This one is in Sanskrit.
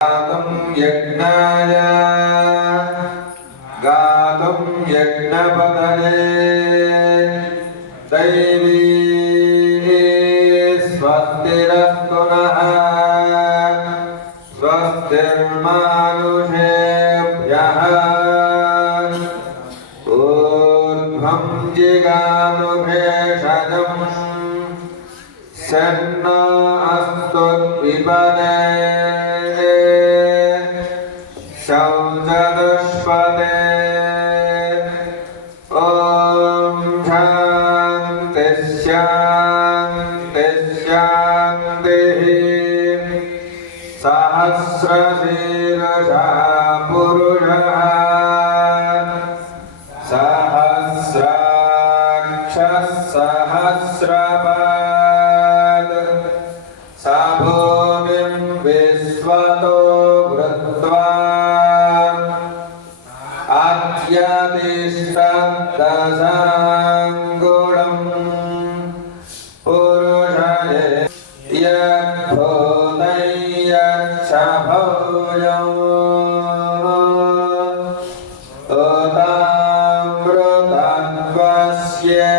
Gatum Yagnaya Gatum Yagnapadane Devi Swastirastunaha Swastirmanusebhyaha Udbham Jiganu Bheshajam Senna Astut Vipane Shaujadushpate Om Shanti Shanti Shanti Sahasra Sirasha Purusha Sahasraksha Sahasrapad Sabhumim Visvato Vritva Atyadishtattasangulam Purushaya Yadbhutaya Shabhoyam Utamrutattvasya